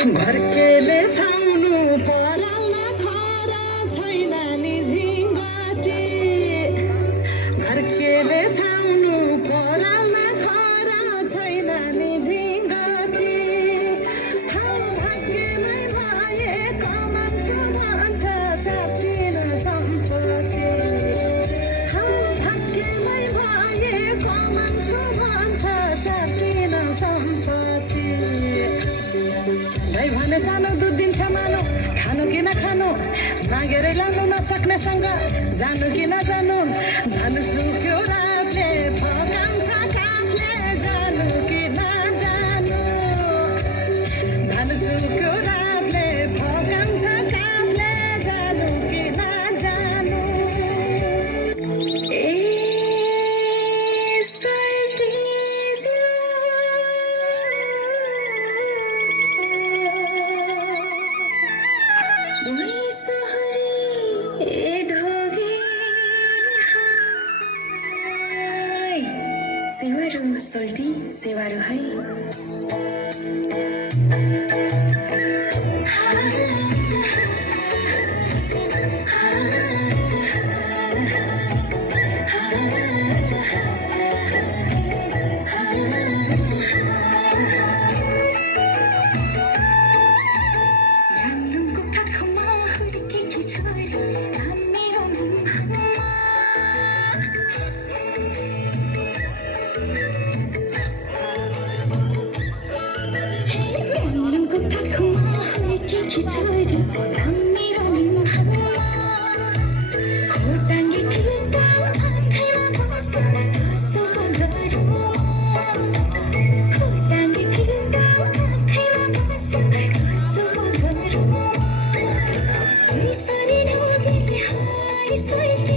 घर्केले छाउनु पराल्न खरा छैन नि झिङ्गाटी घर्केले छाउनु पराल्न खरा छैन नि झिङ्गाटी भाग्यमै भए कमान्छु भन्छ च्याप्टिन सम्पत्ति भाग्यमै भए कमान्छु भन्छ च्याप्टिन सम्पत्ति भाइ भने सानो दुध दिन्छ मानो खानु कि नखानु मागेरै लानु नसक्नेसँग जानु कि नजानु धन सुक्यो रातले फकाउँछ काठले जानु कि नजानु धन सुक्यो रातले फकाउँछ काठले जानु कि नजानु सेवारो सोल्टी सेवारो है रामलुङको काखमा हुर्केकी छोरी मेरो रामलुङको काखमा हुर्केकी छोरी मेरो खोटाङ्गे ठुटा आँखैमा बस्छ कसो गरौँ खोटाङ्गे ठुटा आँखैमा बस्छ कसो गरौँ यसरी ढोगे हाय सोल्टी